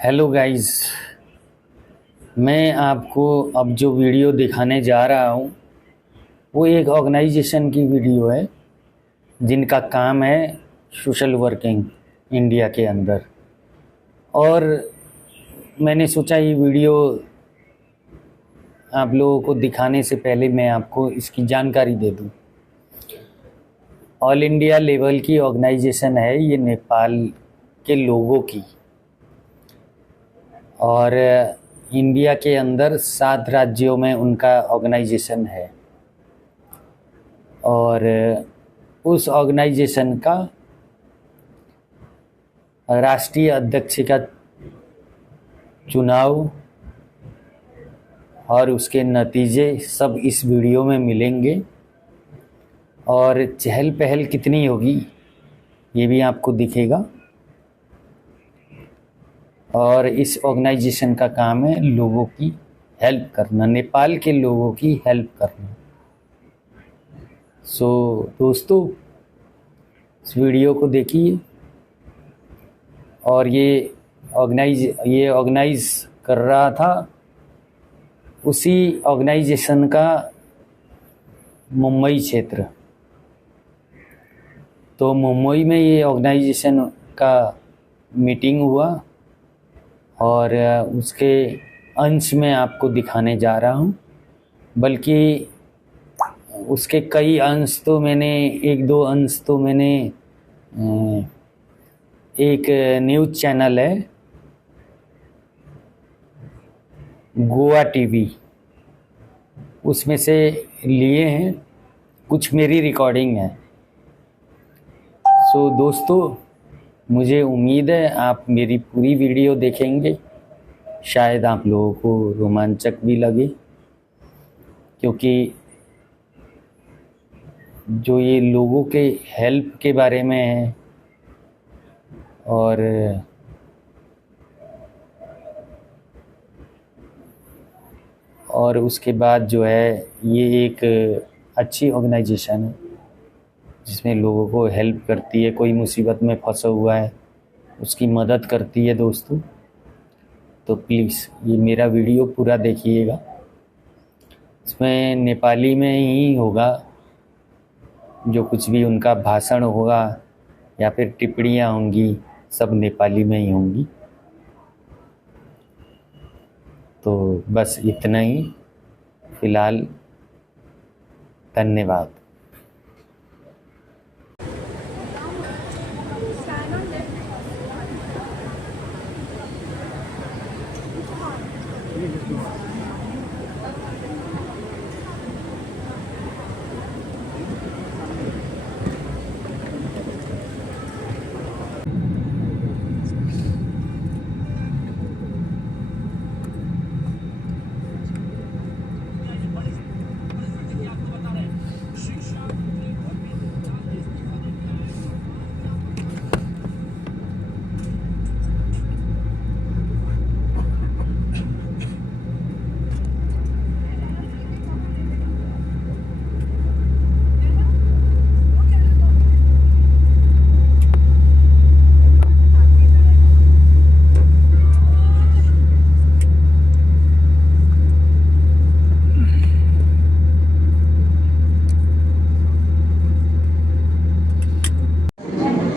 Hello guys, मैं आपको अब जो वीडियो दिखाने जा रहा हूँ वो एक ऑर्गेनाइजेशन की वीडियो है जिनका काम है सोशल वर्किंग इंडिया के अंदर। और मैंने सोचा ये वीडियो आप लोगों को दिखाने से पहले मैं आपको इसकी जानकारी दे दूँ। ऑल इंडिया लेवल की ऑर्गेनाइजेशन है ये, नेपाल के लोगों की, और इंडिया के अंदर 7 राज्यों में उनका ऑर्गेनाइजेशन है। और उस ऑर्गेनाइजेशन का राष्ट्रीय अध्यक्ष का चुनाव और उसके नतीजे सब इस वीडियो में मिलेंगे। और चहल पहल कितनी होगी ये भी आपको दिखेगा। और इस ऑर्गेनाइजेशन का काम है लोगों की हेल्प करना, नेपाल के लोगों की हेल्प करना। सो दोस्तों, इस वीडियो को देखिए। और ये ऑर्गेनाइज कर रहा था उसी ऑर्गेनाइजेशन का मुंबई क्षेत्र। तो मुंबई में ये ऑर्गेनाइजेशन का मीटिंग हुआ और उसके अंश में आपको दिखाने जा रहा हूँ। बल्कि उसके कई अंश तो मैंने, 1-2 अंश तो मैंने, एक न्यूज़ चैनल है गोवा टीवी, उसमें से लिए हैं, कुछ मेरी रिकॉर्डिंग है। सो दोस्तों, मुझे उम्मीद है आप मेरी पूरी वीडियो देखेंगे। शायद आप लोगों को रोमांचक भी लगे, क्योंकि जो ये लोगों के हेल्प के बारे में है और उसके बाद जो है ये एक अच्छी ऑर्गेनाइजेशन है जिसमें लोगों को हेल्प करती है। कोई मुसीबत में फंसा हुआ है उसकी मदद करती है दोस्तों। तो प्लीज़ ये मेरा वीडियो पूरा देखिएगा। इसमें नेपाली में ही होगा, जो कुछ भी उनका भाषण होगा या फिर टिप्पणियाँ होंगी सब नेपाली में ही होंगी। तो बस इतना ही फ़िलहाल, धन्यवाद।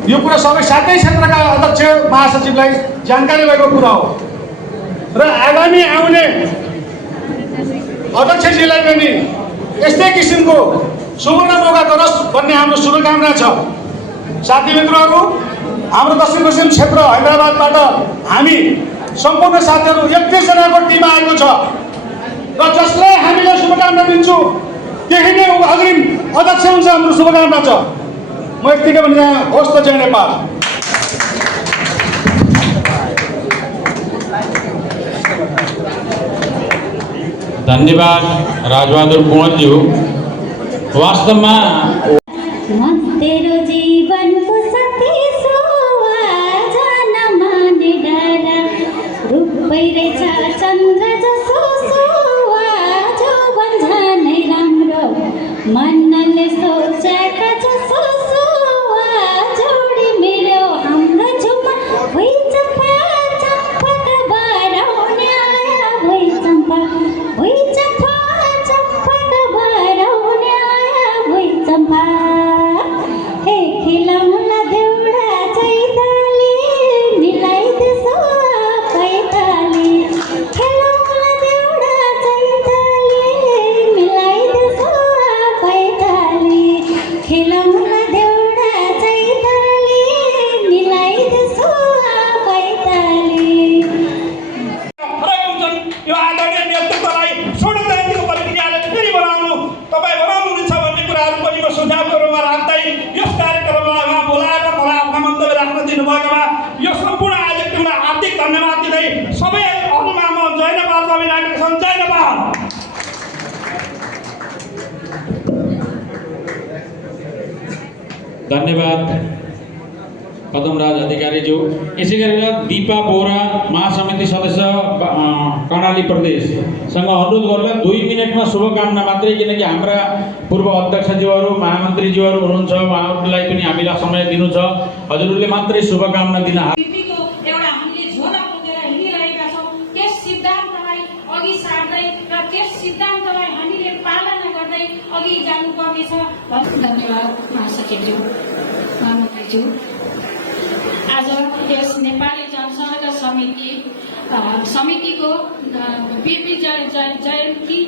यो कुरा सबै 7 क्षेत्रका अध्यक्ष महासचिवलाई जानकारी भएको कुरा हो र आगामी आउने अध्यक्षजीलाई पनि यस्तै किसिमको सुवर्ण मौका गरोस् भन्ने हाम्रो शुभकामना छ। साथी मित्रहरू, हाम्रो दक्षिण पश्चिम क्षेत्र हैदराबादबाट हामी सम्पूर्ण साथीहरू 31 जनाको टिम आएको छ र जसलाई हामीले शुभकामना दिन्छु त्यही नै अग्रिम अध्यक्ष हुन्छ। हाम्रो शुभकामना छ। म यतिकै भने होस् त, जय नेपाल। धन्यवाद राजबहादुर कुंवरज्यू। वास्तव में तेरो जीवन को सती जान माने डारा रूपै चन्द्र जसो जो बन्झानै राम्रो मनले सोचेका जसो जोडी मेरो हाम्रो झुमा होइ चम्पा मिलाइदिसो पैताली खेलौँला देउडा चैताली मिलाइदिसो पैताली खेलौँला देउडा चैताली मिलाइदिसो पैताली। यो आदरणीय नेतृत्वलाई स्वर्ण जयन्तीको प्रतिज्ञाले फेरि बनाउनु तपाईँ बनाउनुहुन्छ भन्ने कुराहरू पनि म सुझावको रूपमा राख्दै यस कार्यक्रमलाई उहाँ बोलाएर मलाई आफ्ना मन्तव्य राख्न दिनुभएकोमा यो सम्पूर्ण आयोजकलाई हार्दिक धन्यवाद दिँदै सबै अरूमा म जय नेपाल कवि राखेको छन्। जय नेपाल। धन्यवाद पदमराज अधिकारीज्यू। यसै गरेर दिपा बोरा महासमिति सदस्य कर्णाली प्रदेशसँग अनुरोध गर्दा 2 मिनटमा शुभकामना मात्रै, किनकि हाम्रा पूर्व अध्यक्षज्यूहरू महामन्त्रीज्यूहरू हुनुहुन्छ, उहाँहरूलाई पनि हामीलाई समय दिनु छ। हजुरहरूले मात्रै शुभकामना दिन बिपीको एउटा हामीले झोला बोकेर हिँडिरहेका छौँ। त्यस सिद्धान्तलाई अघि सार्दै र त्यस सिद्धान्तलाई हामीले पालना गर्दै अघि जानुपर्नेछ। धन्यवाद महासचिवज्यू, महामन्त्रीज्यू। आज यस नेपाली जनसङ्घ समितिको बिपी जयन्ती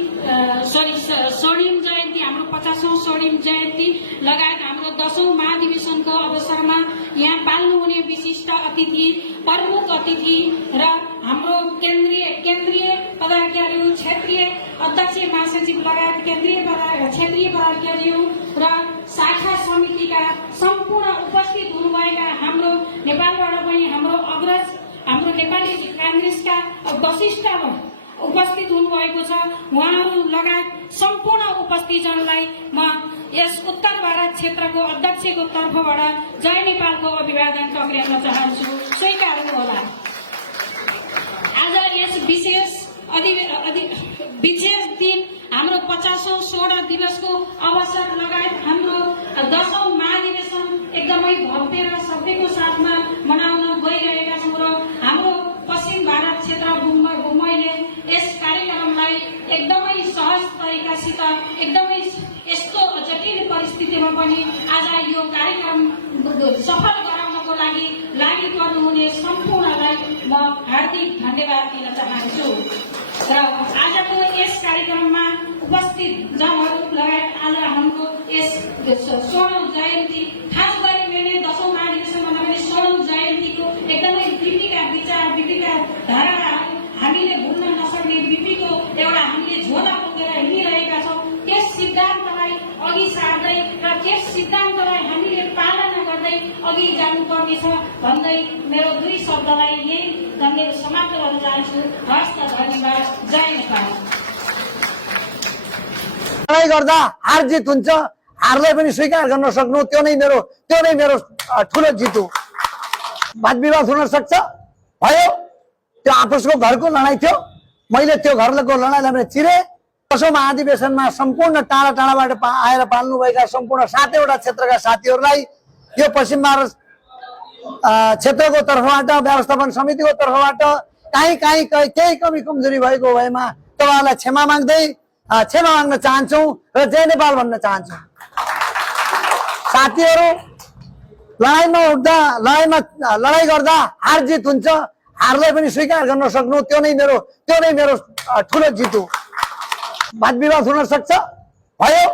स्वर्णिम जयन्ती हाम्रो 50औं स्वर्णिम जयन्ती लगायत हाम्रो 10औं महाधिवेशनको अवसरमा यहाँ पाल्नुहुने विशिष्ट अतिथि, प्रमुख अतिथि र हाम्रो केन्द्रीय पदाधिकारीहरू, क्षेत्रीय अध्यक्ष महासचिव लगायत क्षेत्रीय पदाधिकारीहरू र शाखा समितिका सम्पूर्ण उपस्थित हुनुभएका हाम्रो नेपालबाट पनि हाम्रो अग्रज, हाम्रो नेपाली काङ्ग्रेसका वरिष्ठ उपस्थित हुनुभएको छ, उहाँहरू लगायत सम्पूर्ण उपस्थितजनलाई म यस उत्तर भारत क्षेत्रको अध्यक्षको तर्फबाट जय नेपालको अभिवादन टक्र्याउन चाहन्छु। स्वीकार होला। आज यस विशेष दिन हाम्रो 50औं स्वर्ण दिवसको अवसर लगायत हाम्रो 10औं महाधिवेशन एकदमै भव्य र सभ्यको साथमा मनाउन गइरहेका छौँ र हाम्रो पश्चिम भारत क्षेत्र बुम्बईले यस कार्यक्रमलाई एकदमै सहज तरिकासित एकदमै यस्तो जटिल परिस्थितिमा पनि आज यो कार्यक्रम सफल गराउनको लागि गर्नुहुने सम्पूर्णलाई म हार्दिक धन्यवाद दिन चाहन्छु। र आजको यस कार्यक्रममा उपस्थित जनहरू लगायत आज हाम्रो यस स्वर्ण जयन्ती, खास गरी मैले 10औं महाधिवेशन भन्दा पनि स्वर्ण जयन्तीको एकदमै बिपीका विचार, बिपीका धारणाहरू हामीले भुल्न नसक्ने, बिपीको एउटा हामीले झोला बोकेर हिँडिरहेका छौँ। त्यस सिद्धान्तलाई अघि सार्दै र त्यस सिद्धान्तलाई हामीले पालना गर्दै अघि जानुपर्नेछ भन्दै मेरो 2 शब्दलाई यही गन्दै समाप्त गर्न चाहन्छु। हस्त धन्यवाद। जय नेपाल। लडाई गर्दा हार जित हुन्छ, हारलाई पनि स्वीकार गर्न सक्नु त्यो नै मेरो ठुलो जित हो। वाद विवाद हुन सक्छ, भयो, त्यो आपसको घरको लडाई थियो। मैले त्यो घरको लडाईलाई पनि चिरे। 10औं महाधिवेशनमा सम्पूर्ण टाढा टाढाबाट आएर पाल्नुभएका सम्पूर्ण 7वटा क्षेत्रका साथीहरूलाई यो पश्चिम भारत क्षेत्रको तर्फबाट, व्यवस्थापन समितिको तर्फबाट केही कमी कमजोरी भएको भएमा तपाईँहरूलाई क्षमा माग्न चाहन्छौँ र जय नेपाल भन्न चाहन्छौँ। साथीहरू, लडाई गर्दा हार जित हुन्छ, हारलाई पनि स्वीकार गर्न सक्नु त्यो नै मेरो ठुलो जित हो। वाद विवाद हुन सक्छ, भयो,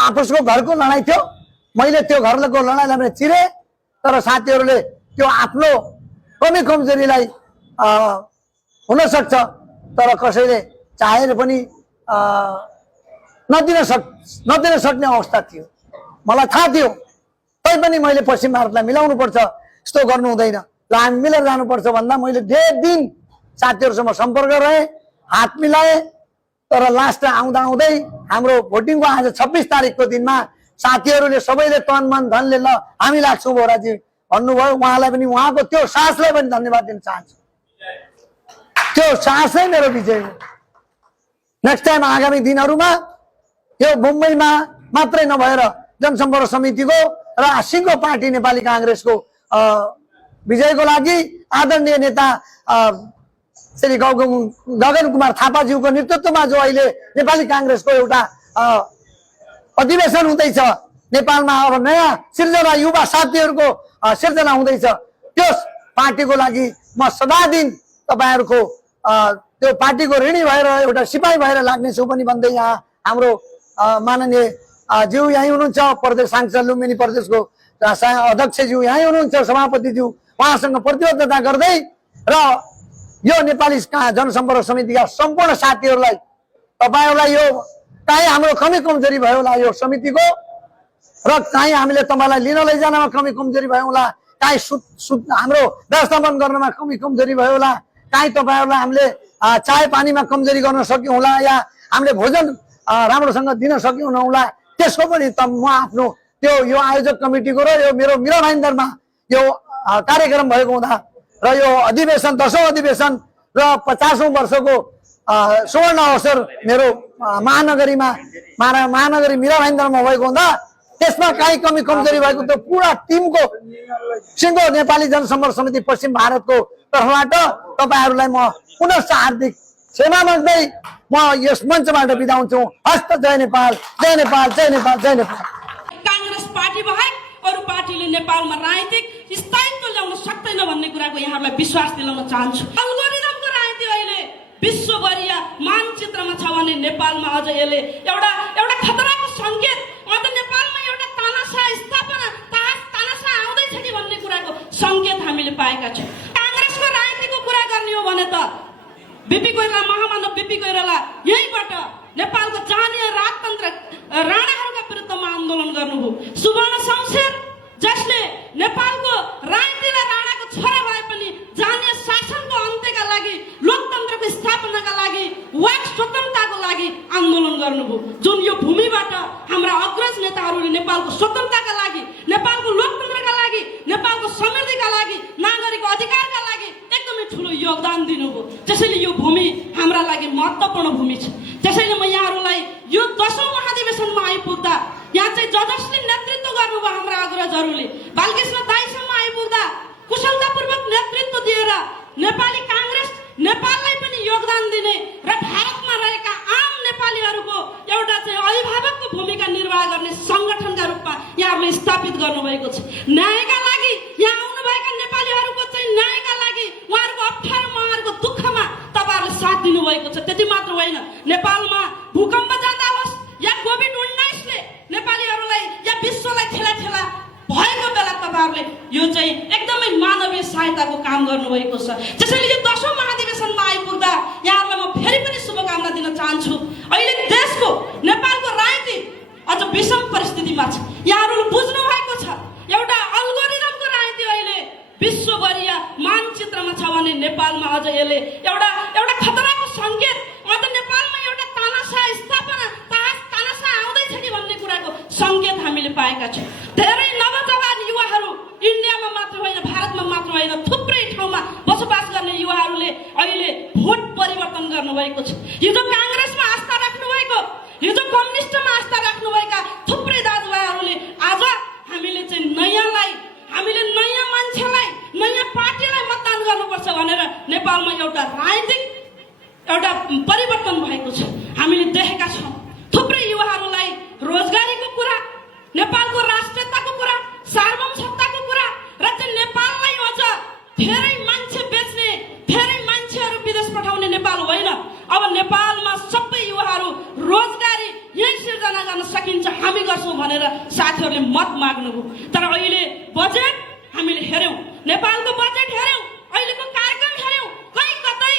त्यो आपसको घरको लडाई थियो। मैले त्यो घरको लडाईलाई पनि चिरे। तर साथीहरूले त्यो आफ्नो कमी कमजोरीलाई हुन सक्छ, तर कसैले चाहेर पनि नदिन सक्ने अवस्था थियो। मलाई थाहा थियो, तैपनि मैले पश्चिम भारतलाई मिलाउनु पर्छ, यस्तो गर्नु हुँदैन, ल हामी मिलेर जानुपर्छ भन्दा मैले धेरै दिन साथीहरूसँग सम्पर्क रहेँ, हात मिलाएँ। तर लास्ट आउँदै हाम्रो भोटिङको आज 26 तारिकको दिनमा साथीहरूले सबैले तन मन धनले ल हामी लाग्छौँ बोराजी भन्नुभयो। उहाँलाई पनि, उहाँको त्यो साहसलाई पनि धन्यवाद दिन चाहन्छु। त्यो साहसै मेरो विजय हो। नेक्स्ट टाइम आगामी दिनहरूमा यो मुम्बईमा मात्रै नभएर जनसम्पर्क समितिको र सिङ्गो पार्टी नेपाली काङ्ग्रेसको विजयको लागि आदरणीय नेता श्री गगन कुमार थापाज्यूको नेतृत्वमा जो अहिले नेपाली काङ्ग्रेसको एउटा अधिवेशन हुँदैछ नेपालमा, अब नयाँ सिर्जना युवा साथीहरूको सिर्जना हुँदैछ, त्यो पार्टीको लागि म सदा दिन तपाईहरुको त्यो पार्टीको ऋणी भएर एउटा सिपाही भएर लाग्नेछु पनि भन्दै यहाँ हाम्रो माननीय ज्यू यही हुनुहुन्छ, प्रदेश सांसद लुम्बिनी प्रदेशको अध्यक्षज्यू यही हुनुहुन्छ, सभापतिज्यू उहाँसँग प्रतिबद्धता गर्दै र यो नेपाली जनसम्पर्क समितिका सम्पूर्ण साथीहरूलाई तपाईहरुलाई यो काहीँ हाम्रो कमी कमजोरी भयो होला यो समितिको र काहीँ हामीले तपाईलाई लिन लैजानमा कमी कमजोरी भयो होला, काहीँ हाम्रो व्यवस्थापन गर्नमा कमी कमजोरी भयो होला, काहीँ तपाईहरुलाई हामीले चाय पानीमा कमजोरी गर्न सक्यौं होला या हामीले भोजन राम्रोसँग दिन सक्यौं होला, त्यसको पनि म आफ्नो त्यो यो आयोजक कमिटीको र यो मेरो मिरा भाइन्दरमा यो कार्यक्रम भएको हुँदा र यो अधिवेशन 10औं अधिवेशन र 50औं वर्षको सुवर्ण अवसर मेरो महानगरी मिरा भाइन्दरमा भएको हुँदा त्यसमा काहीँ कमी कमजोरी भएको त्यो पुरा टिमको सिङ्गो नेपाली जनसम्पर्क समिति पश्चिम भारतको तर्फबाट तपाईहरुलाई म पुनः हार्दिक क्षमा माग्दै म यस मञ्चबाट बिदा हुन्छु। हस्त जय नेपाल, जय नेपाल, जय नेपाल, जय नेपाल। कांग्रेस पार्टी बाहेक अरू पार्टीले नेपालमा राजनीतिक स्थायित्व ल्याउन सक्दैन भन्ने कुराको यहाँहरूलाई विश्वास दिलाउन चाहन्छु। अल्गोरिदमको राजनीति अहिले विश्वभरिया मानचित्रमा छ भने नेपालमा अझ यसले एउटा खतराको संकेत अझ नेपालमा एउटा तानाशाह स्थापना तानाशाह आउँदैछ कि भन्ने कुराको संकेत हामीले पाएका छौँ। कांग्रेसको राजनीतिको कुरा गर्ने हो भने त बीपी कोइराला महामानव बीपी कोइराला यहीँबाट नेपालको जानीय राजतन्त्र राणाहरूका विरुद्धमा आन्दोलन गर्नुभयो। सुवर्ण शमशेर जसले नेपालको राजनीतिलाई राणाको छोरा भए पनि जानीय शासनको अन्त्यका लागि लोकतन्त्रको स्थापनाका लागि वाक स्वतन्त्रताको लागि आन्दोलन गर्नुभयो। जुन यो भूमिबाट हाम्रा अग्रज नेताहरूले नेपालको स्वतन्त्रताका लागि, नेपालको लोकतन्त्रका लागि, नेपालको समृद्धिका लागि, नागरिक अधिकारका लागि एकदमै ठुलो योगदान दिनुभयो। त्यसैले यो भूमि हाम्रा लागि महत्त्वपूर्ण भूमि छ। त्यसैले म यहाँहरूलाई यो 10औं महाधिवेशनमा आइपुग्दा यहाँ चाहिँ जसले नेतृत्व गर्नुभयो हाम्रा अग्रजहरूले बालकृष्ण दाइसम्म आइपुग्दा कुशलतापूर्वक नेतृत्व दिएर नेपाली कांग्रेस नेपाललाई पनि योगदान दिने र भारतमा रहेका आम नेपालीहरूको एउटा चाहिँ अभिभावकको भूमिका निर्वाह गर्ने संगठनका रूपमा यहाँहरूले स्थापित गर्नुभएको छ। न्यायका लागि यहाँ आउनुभएका नेपालीहरूको चाहिँ न्यायका लागि उहाँहरूको अप्ठ्यारोमा उहाँहरूको दुःखमा तपाईँहरूले साथ दिनुभएको छ। त्यति मात्र होइन, नेपालमा भूकम्प जाँदा होस् या कोभिड-19ले नेपालीहरूलाई या विश्वलाई ठेला भएको बेला तपाईँहरूले यो चाहिँ एकदमै मानवीय सहायताको काम गर्नुभएको छ। त्यसैले यो 10औं महाधिवेशनमा आइपुग्दा यहाँहरूलाई म फेरि पनि शुभकामना दिन चाहन्छु। अहिले देशको नेपालको राजनीति अझ विषम परिस्थितिमा छ। यहाँहरूले बुझ्नु भएको छ एउटा अल्गोरिदमको राजनीति अहिले विश्वभरिया मानचित्रमा छ भने नेपालमा अझ यसले एउटा खतराको संकेत अझ नेपालमा एउटा तानाशाह स्थापना तानाशाह आउँदैछ कि भन्ने कुराको संकेत हामीले पाएका छौँ। धेरै नवजवान युवाहरू इन्डियामा मात्र होइन, भारतमा मात्र होइन, थुप्रै ठाउँमा बसोबास गर्ने युवाहरूले अहिले भोट परिवर्तन गर्नुभएको छ। हिजो कांग्रेसमा आस्था राख्नुभएको, हिजो कम्युनिस्टमा आस्था राख्नुभएका थुप्रै दाजुभाइहरूले आज हामीले चाहिँ हामीले नयाँ मान्छेलाई, नयाँ पार्टीलाई मतदान गर्नुपर्छ भनेर नेपालमा एउटा राजनीतिक एउटा परिवर्तन भएको छ। हामीले देखेका छौँ थुप्रै युवाहरूलाई रोजगारीको कुरा, नेपालको राष्ट्रियताको कुरा, सार्वभौम सत्ताको कुरा र चाहिँ नेपाललाई अझ धेरै मान्छे बेच्ने, धेरै मान्छेहरू विदेश पठाउने नेपाल होइन। अब नेपालमा सबै युवाहरू रोजगारी यही सिर्जना गर्न सकिन्छ, हामी गर्छौँ भनेर साथीहरूले मत माग्नुभयो। तर अहिले बजेट हामीले हेऱ्यौँ, नेपालको बजेट हेऱ्यौँ, अहिलेको कार्यक्रम हेऱ्यौँ, कहीँ कतै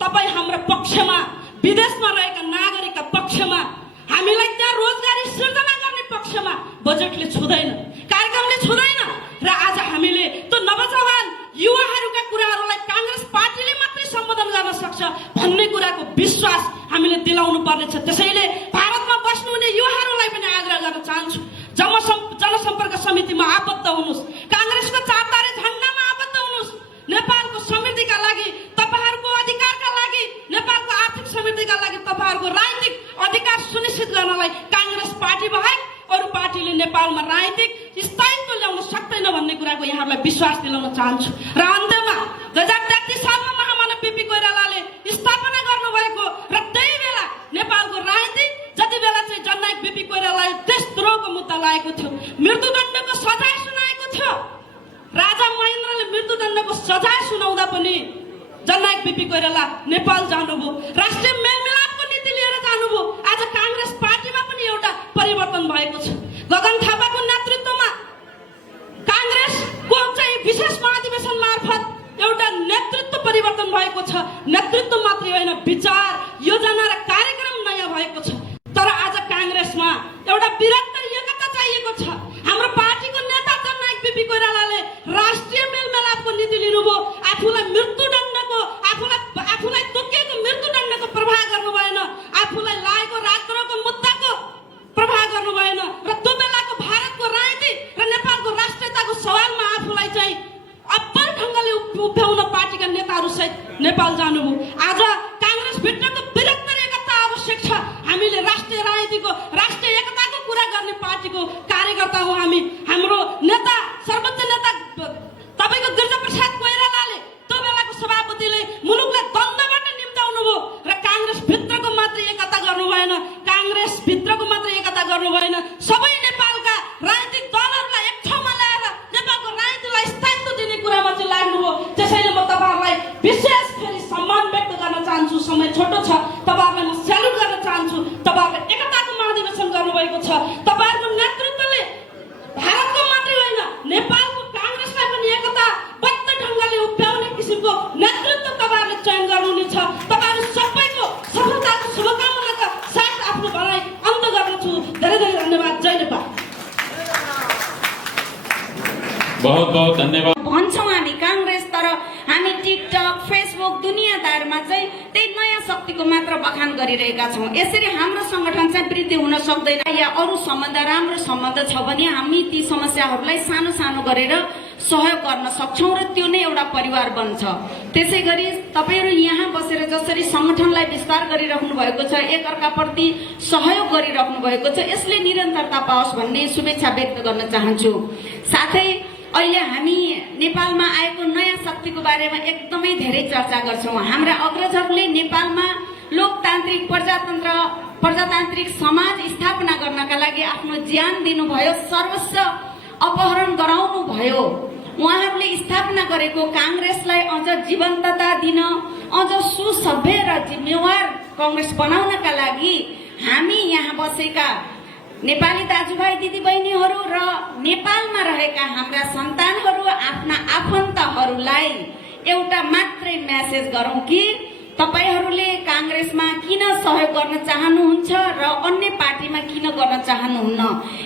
तपाईँ हाम्रो पक्षमा, विदेशमा रहेका नागरिकका पक्षमा, हामीलाई त्यहाँ रोजगारी सिर्जना गर्ने पक्षमा बजेटले छुँदैन, कार्यक्रमले छुँदैन। र आज हामीले त्यो नवजवान युवाहरूका कुराहरूलाई कांग्रेस पार्टीले मात्रै सम्बोधन गर्न सक्छ भन्ने कुराको विश्वास हामीले दिलाउनु पर्नेछ। त्यसैले भारतमा बस्नुहुने युवाहरूलाई पनि आग्रह गर्न चाहन्छु, जनसम्पर्क समितिमा आबद्ध हुनुहोस्, कांग्रेसको चारतारे झण्डामा आबद्ध हुनुहोस्। नेपालको समृद्धिका लागि, तपाईँहरूको अधिकारका लागि, नेपालको आर्थिक समृद्धिका लागि, तपाईँहरूको राजनीतिक अधिकार सुनिश्चित गर्नलाई कांग्रेस पार्टी बाहेक अरू पार्टीले नेपालमा राजनीतिक स्थायित्व ल्याउन सक्दैन भन्ने कुराको यहाँहरूलाई विश्वास दिलाउन चाहन्छु। र अन्त्यमा 2033 सालमा महामानव बीपी कोइरालाले स्थापना गर्नुभएको र त्यही बेला नेपालको राजनीति जति बेला चाहिँ जननायक बीपी कोइरालाले देशद्रोहको मुद्दा लागेको थियो, मृत्युदण्डको सजाय सुनाएको थियो, राजा महेन्द्रले मृत्युदण्ड बिपी कोइराला नेपाल जानुभयो, राष्ट्रिय मेलमिलापको नीति लिएर जानुभयो। आज कांग्रेस पार्टीमा पनि एउटा परिवर्तन भएको छ। गगन थापाको नेतृत्वमा कांग्रेसको चाहिँ विशेष महाधिवेशन मार्फत एउटा नेतृत्व परिवर्तन भएको छ। नेतृत्व मात्रै होइन, विचार, योजना र कार्यक्रम नयाँ भएको छ। तर आज कांग्रेसमा एउटा विरक्त एकता चाहिएको छ। हाम्रो पार्टीको नेता जननायक बिपी कोइरालाले राष्ट्रिय मेलमिलापको नीति लिनुभयो। आफूलाई मृत्युदण्डको आफूलाई तोकिएको मृत्युदण्डको प्रवाह गर्नु भएन, आफूलाई लागेको राजद्रोहको मुद्दाको प्रवाह गर्नु भएन र त्यो बेलाको भारतको राजनीति र नेपालको राष्ट्रियताको सवालमा आफूलाई चाहिँ अब्बल ढङ्गले उभ्याउन पार्टीका नेताहरू सहित नेपाल जानुभयो। आज कांग्रेस भित्रको विरक्त एकता आवश्यक छ। हामीले राष्ट्रिय राजनीतिको राष्ट्रिय एकताको कुरा गर्ने पार्टीको कार्यकर्ता हो हामी। हाम्रो नेता सर्वोच्च नेता तपाईको गिरिजाप्रसाद कोइरालाले त्यो बेलाको सभापतिले मुलुकलाई द्वन्द्वबाट निम्त्याउनु भयो र कांग्रेस भित्रको मात्र एकता गर्नु भएन, कांग्रेस भित्रको मात्र एकता गर्नु भएन, सबै नेपालका राजनीतिक दलहरूलाई एक ठाउँमा ल्याएर नेपालको राजनीतिलाई स्थायित्व दिने कुरामा चाहिँ लाग्नुभयो। त्यसैले म तपाईहरुलाई विशेष फेरि सम्मान व्यक्त गर्न चाहन्छु। समय छोटो छ, तपाईहरुलाई म स्यालुट गर्न चाहन्छु। तपाईहरुले एकताको महाधिवेशन गर्नुभएको छ। तपाईहरुको नेतृत्वले भारतको मात्रै होइन, नेपालको कांग्रेसलाई पनि एकताबद्ध ढङ्गले उभ्याउने किसिमको नेतृत्व तपाईहरुले चयन गर्नुहुनेछ। तपाईहरु सबैको सफलताको शुभकामनाका साथ आफ्नो भनाइ अन्त गर्दछु। धेरै धेरै धन्यवाद। जय नेपाल। बहुत बहुत धन्यवाद। भन्छौँ हामी कांग्रेस, तर हामी टिकटक, फेसबुक दुनियादारमा चाहिँ त्यही नयाँ शक्तिको मात्र बखान गरिरहेका छौँ। यसरी हाम्रो संगठन चाहिँ वृद्धि हुन सक्दैन। या अरू सम्बन्ध, राम्रो सम्बन्ध छ भने हामी ती समस्याहरूलाई सानो सानो गरेर सहयोग गर्न सक्छौँ र त्यो नै एउटा परिवार बन्छ। त्यसै गरी तपाईहरु यहाँ बसेर जसरी संगठनलाई विस्तार गरिराख्नु भएको छ, एकअर्काप्रति सहयोग गरिराख्नु भएको छ, यसले निरन्तरता पाओस् भन्ने शुभेच्छा व्यक्त गर्न चाहन्छु। साथै अहिले हामी नेपालमा आएको नयाँ शक्तिको बारेमा एकदमै धेरै चर्चा गर्छौँ। हाम्रा अग्रजहरूले नेपालमा लोकतान्त्रिक प्रजातान्त्रिक समाज स्थापना गर्नका लागि आफ्नो ज्यान दिनुभयो, सर्वस्व अपहरण गराउनु भयो। उहाँहरूले स्थापना गरेको कांग्रेसलाई अझ जीवन्तता दिन, अझ सुसभ्य र जिम्मेवार कांग्रेस बनाउनका लागि हामी यहाँ बसेका नेपाली दाजुभाइ दिदीबहिनीहरू र नेपालमा रहेका हाम्रा सन्तानहरू, आफ्ना आफन्तहरूलाई एउटा मात्रै मेसेज गरौँ कि तपाईहरूले कांग्रेसमा किन सहयोग गर्न चाहनुहुन्छ र अन्य पार्टीमा किन गर्न चाहनुहुन्न।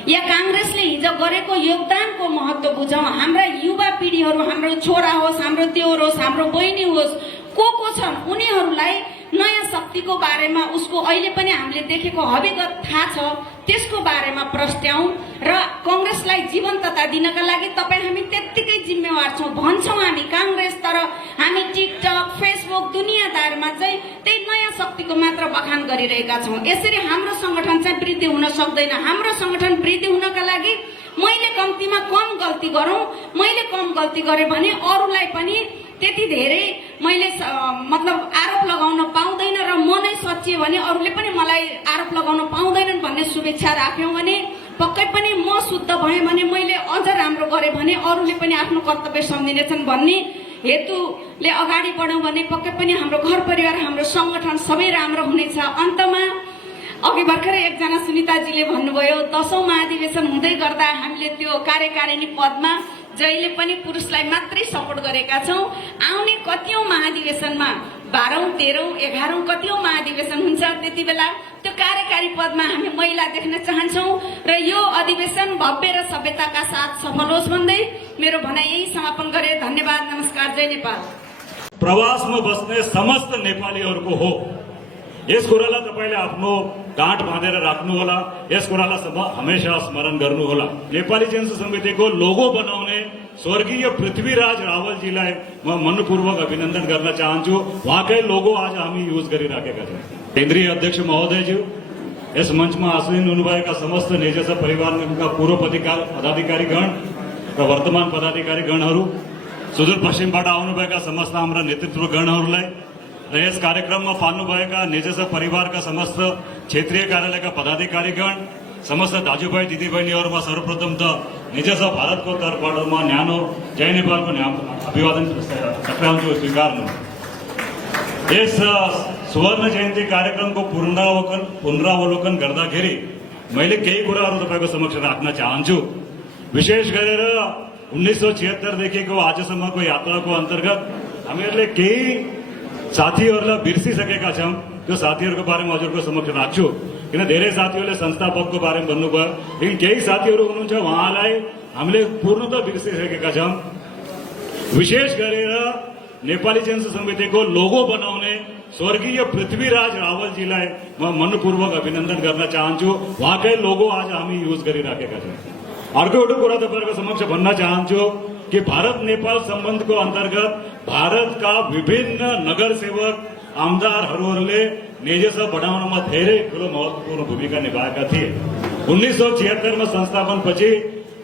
या कांग्रेसले हिजो गरेको योगदानको महत्त्व बुझौँ। हाम्रा युवा पिढीहरू, हाम्रो छोरा होस्, हाम्रो देवर होस्, हाम्रो बहिनी होस्, को छन्, उनीहरूलाई नयाँ शक्तिको बारेमा, उसको अहिले पनि हामीले देखेको हकीकत थाहा छ, त्यसको बारेमा प्रस्ट्याउँ र कांग्रेसलाई जीवन्तता दिनका लागि तपाईँ हामी त्यत्तिकै जिम्मेवार छौँ। भन्छौँ हामी कांग्रेस, तर हामी टिकटक, फेसबुक दुनियादारमा चाहिँ त्यही नयाँ शक्तिको मात्र बखान गरिरहेका छौँ। यसरी हाम्रो संगठन चाहिँ वृद्धि हुन सक्दैन। हाम्रो संगठन वृद्धि हुनका लागि मैले कम्तीमा कम गल्ती गरौँ। मैले कम गल्ती गरेँ भने अरूलाई पनि त्यति धेरै मैले मतलब आरोप लगाउन पाउँदैन र म नै सच्ची भने अरूले पनि मलाई आरोप लगाउन पाउँदैनन् भन्ने शुभेच्छा राख्यौँ भने, पक्कै पनि म शुद्ध भएँ भने, मैले अझ राम्रो गरेँ भने अरूले पनि आफ्नो कर्तव्य सम्झिनेछन् भन्ने हेतुले अगाडि बढौँ भने पक्कै पनि हाम्रो घर परिवार, हाम्रो संगठन सबै राम्रो हुनेछ। अन्तमा अघि भर्खरै एकजना सुनिताजीले भन्नुभयो, 10औं महाधिवेशन हुँदै गर्दा हामीले त्यो कार्यकारिणी पदमा जहिले पनि पुरुषलाई मात्रै सपोर्ट गरेका छौँ। आउने कतिौं महाधिवेशनमा 12औं, 13औं, 11औं कतिौं महाधिवेशन हुन्छ, त्यति बेला त्यो कार्यकारी पदमा हामी महिला देख्न चाहन्छौँ र यो अधिवेशन भव्य र सभ्यताका साथ सफल होस् भन्दै मेरो भनाइ यही समापन गरे। धन्यवाद। नमस्कार। जय नेपाल। प्रवासमा बस्ने समस्त नेपालीहरूको हो। यस कुरालाई तपाईले आफ्नो गाँठ बाँधेर राख्नुहोला। यस कुरालाई हमेशा स्मरण गर्नुहोला। नेपाली जनता समितिको लोगो बनाउने स्वर्गीय पृथ्वीराज रावलजीलाई म मनपूर्वक अभिनन्दन गर्न चाहन्छु। उहाँकै लोगो आज हामी युज गरिराखेका छौँ। केन्द्रीय अध्यक्ष महोदयज्यू, यस मञ्चमा आसीन हुनुभएका समस्त नेजसा परिवारका पूर्व पदाधिकारीगण र वर्तमान पदाधिकारीगणहरू, सुदूरपश्चिमबाट आउनुभएका समस्त हाम्रा नेतृत्वगणहरूलाई र यस कार्यक्रममा फाल्नुभएका नेजसा परिवारका समस्त क्षेत्रीय कार्यालयका पदाधिकारीगण, समस्त दाजुभाइ दिदीबहिनीहरूमा सर्वप्रथम त नेजसा भारतको तर्फबाट म न्यानो जय नेपालको अभिवादन टक्राउँछु, स्वीकार्नु। यस सुवर्ण जयन्ती कार्यक्रमको पुनरावलोकन गर्दाखेरि मैले केही कुराहरू तपाईँको समक्ष राख्न चाहन्छु। विशेष गरेर 1976 देखिको आजसम्मको यात्राको अन्तर्गत हामीहरूले केही साथीहरूलाई बिर्सिसकेका छौँ। त्यो साथीहरूको बारेमा हजुरको समक्ष राख्छु, किन धेरै साथीहरूले संस्थापकको बारेमा भन्नुभयो, लेकिन केही साथीहरू हुनुहुन्छ उहाँलाई हामीले पूर्णतः बिर्सिसकेका छौँ। विशेष गरेर नेपाली जनता समितिको लोगो बनाउने स्वर्गीय पृथ्वीराज रावलजीलाई म मनपूर्वक अभिनन्दन गर्न चाहन्छु। उहाँकै लोगो आज हामी युज गरिराखेका छौँ। अर्को एउटा कुरा तपाईँहरूको समक्ष भन्न चाहन्छु कि भारत नेपाल सम्बन्धको अन्तर्गत भारतका विभिन्न नगरसेवक आमदारहरूले नेजेसा बढाउनमा धेरै ठुलो महत्त्वपूर्ण भूमिका निभाएका थिए। 1976 में संस्थापनपछि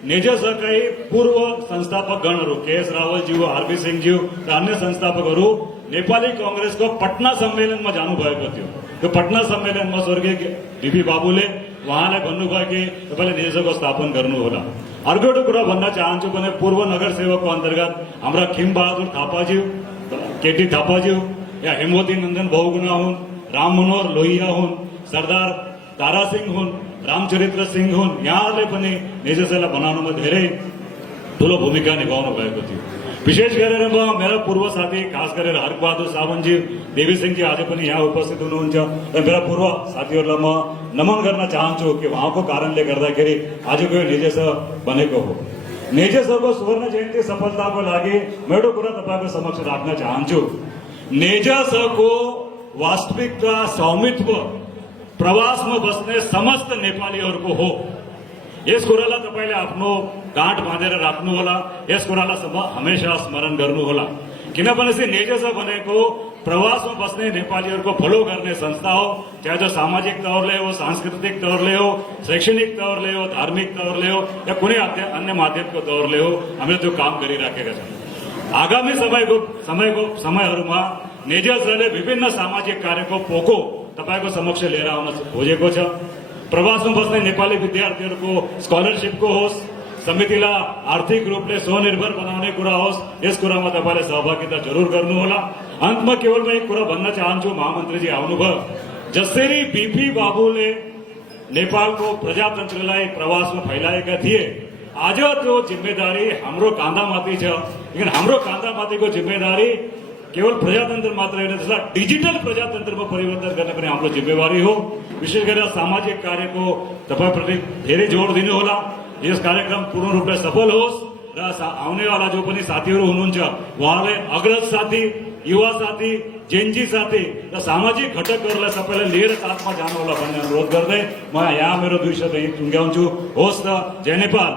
नेजेसाकै पूर्व संस्थापकगणहरू केएस रावलज्यू, आरबी सिंहज्यू र अन्य संस्थापकहरू नेपाली कांग्रेसको पटना सम्मेलनमा जानुभएको थियो। त्यो पटना सम्मेलनमा स्वर्गीय डीपी बाबुले उहाँलाई भन्नुभयो कि तपाईँले नेजेसाको स्थापन गर्नुहोला। अर्को एउटा कुरा भन्न चाहन्छु भने पूर्व नगरसेवकको अन्तर्गत हाम्रा खिमबहादुर थापाज्यू, केटी थापाज्यू या हेमवती नन्दन बहुगुणा हुन्, राम मनोहर लोहिया हुन्, सरदार तारा सिंह हुन्, रामचरित्र सिंह हुन्, यहाँहरूले पनि नेजेसालाई बनाउनमा धेरै ठुलो भूमिका निभाउनु भएको थियो। विशेष गरेर म मेरा पूर्व साथी खास गरेर हरबहादुर सावन्तजी, देवी सिंहजी आज पनि यहाँ उपस्थित हुनुहुन्छ र मेरा पूर्व साथीहरूलाई म नमन गर्न चाहन्छु कि उहाँको कारणले गर्दाखेरि आजको यो नेजेसा बनेको हो। नेजेसाको सुवर्ण जयन्ती सफलताको लागि म एउटा कुरा तपाईँको समक्ष राख्न चाहन्छु। नेजेसाको वास्तविकता स्वामित्व प्रवासमा बस्ने समस्त नेपालीहरूको हो। यस कुरालाई तपाईँले आफ्नो गाँठ बाँधेर राख्नुहोला, यस कुरालाई हमेशा स्मरण गर्नुहोला। किनभने चाहिँ नेजेसा भनेको प्रवासमा बस्ने नेपालीहरूको भलो गर्ने संस्था हो, चाहे जो सामाजिक तौरले हो, सांस्कृतिक तौरले हो, शैक्षणिक तौरले हो, धार्मिक तौरले हो या कुनै अन्य माध्यमको तौरले हो, हामीले त्यो काम गरिराखेका छौँ। आगामी समयहरूमा नेजेसाले विभिन्न सामाजिक कार्यको पोको तपाईँको समक्ष लिएर आउन खोजेको छ। प्रवासमा बस्ने नेपाली विद्यार्थीहरूको स्कलरशिपको होस्, समितिलाई आर्थिक रूपले स्वनिर्भर बनाउने कुरा होस्, यस कुरामा तपाईँले सहभागिता जरुर गर्नुहोला। अन्तमा केवल म एक कुरा भन्न चाहन्छु, महामन्त्रीजी आउनुभयो, जसरी बीपी बाबुले नेपालको प्रजातन्त्रलाई प्रवासमा फैलाएका थिए, आज त्यो जिम्मेदारी हाम्रो काँधामाथि छ। लेकिन हाम्रो काँधामाथिको जिम्मेदारी केवल प्रजातन्त्र मात्र होइन, त्यसलाई डिजिटल प्रजातन्त्रमा परिवर्तन गर्ने पनि हाम्रो जिम्मेवारी हो। विशेष गरेर सामाजिक कार्यको तपाईँप्रति धेरै जोड दिनुहोला। यस कार्यक्रम पूर्ण रूपले सफल होस् र आउनेवाला जो पनि साथीहरू हुनुहुन्छ उहाँलाई अग्रज साथी, युवा साथी, जेनजी साथी र सामाजिक घटकहरूलाई सबैलाई लिएर साथमा जानुहोला भन्ने अनुरोध गर्दै म यहाँ मेरो 2 शब्द यही टुङ्ग्याउँछु। होस् त, जय नेपाल।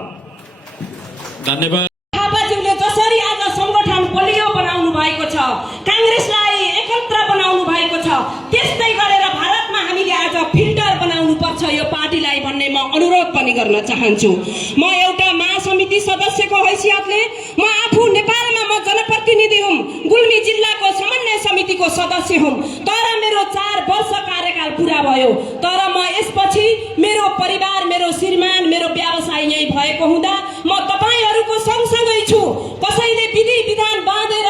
धन्यवाद। थापाज्यूले जसरी आज संगठन बलियो बनाउनु भएको छ, कांग्रेसलाई एकत्र बनाउनु भएको छ, त्यस्तै गरेर भारतमा हामीले आज फिल्टर बनाउनु पर्छ यो पार्टीलाई भन्ने म अनुरोध पनि गर्न चाहन्छु। म एउटा महासमिति सदस्यको हैसियतले म आफू नेपालमा म जनप्रतिनिधि हुँ, गुल्मी जिल्लाको समन्वय समितिको सदस्य हुँ, तर मेरो 4 वर्ष कार्यकाल पूरा भयो। तर म यसपछि मेरो परिवार, मेरो श्रीमान, मेरो व्यवसाय यही भएको हुँदा म तपाईहरुको सँगसँगै छु। कसैले विधि विधान बाँधेर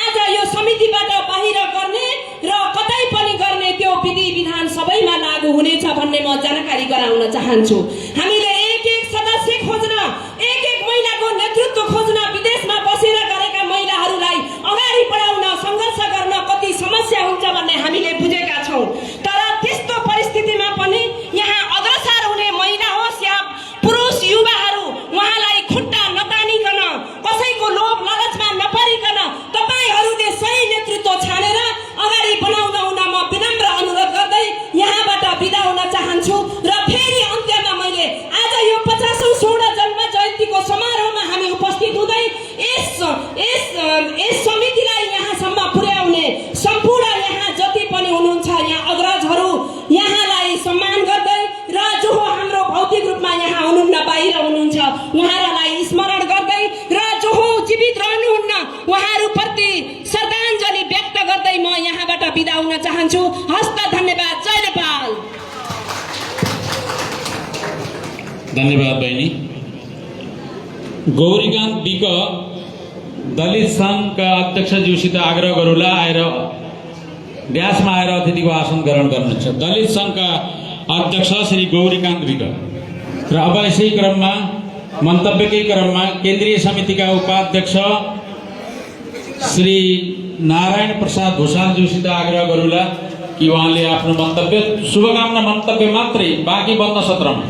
आज यो समितिबाट बाहिर गर्ने र कतै पनि गर्ने त्यो विधि विधान सबैमा लागू हुनेछ भन्ने म जानकारी गराउन चाहन्छु। हामीले एक सदस्य खोज्न, एक महिलाको नेतृत्व खोज्न, विदेशमा बसेर गरेका महिलाहरूलाई अगाडि बढाउन, संघर्ष गर्न कति समस्या हुन्छ भन्ने हामीले बुझेका छौं। तर त्यस्तो परिस्थितिमा पनि यहाँ अग्रसर हुने महिला होस् या पुरुष युवाहरू उहाँलाई खुट्टा नतानिकन, कसैको लोभ लालचमा नपरिकन तपाईहरूले सही नेतृत्व छानेर अगाडि बनाउन हुन म विनम्र अनुरोध गर्दै यहाँबाट बिदा हुन चाहन्छु। र फेरि अन्त्यमा मैले आज यो 50औं स्वर्ण जन्म जयन्तीको समारोहमा हामी उपस्थित हुँदै यस समितिलाई यहाँसम्म पुर्याउने सम्पूर्ण यहाँ जति पनि हुनुहुन्छ यहाँ अग्रजहरू, यहाँलाई सम्मान गर्दै र जो हाम्रो भौतिक रूपमा यहाँ हुनुहुन्न, बाहिर हुनुहुन्छ, उहाँहरूलाई स्मरण गर्दै र जो जीवित रहनुहुन्न उहाँहरूप्रति श्रद्धाञ्जली व्यक्त गर्दै म यहाँबाट बिदा हुन चाहन्छु। हस्त, धन्यवाद। जय नेपाल। धन्यवाद बहिनी। गौरीकान्त विक दलित संघका अध्यक्षज्यूसित आग्रह गरौँला आएर व्यासमा आएर अतिथिको आसन ग्रहण गर्नुहुन्छ। दलित सङ्घका अध्यक्ष श्री गौरीकान्त विक र अब यसै क्रममा मन्तव्यकै क्रममा केन्द्रीय समितिका उपाध्यक्ष श्री नारायण प्रसाद भूषालज्यूसित आग्रह गरौँला कि उहाँले आफ्नो मन्तव्य शुभकामना मन्तव्य मात्रै, बाँकी बन्द सत्रमा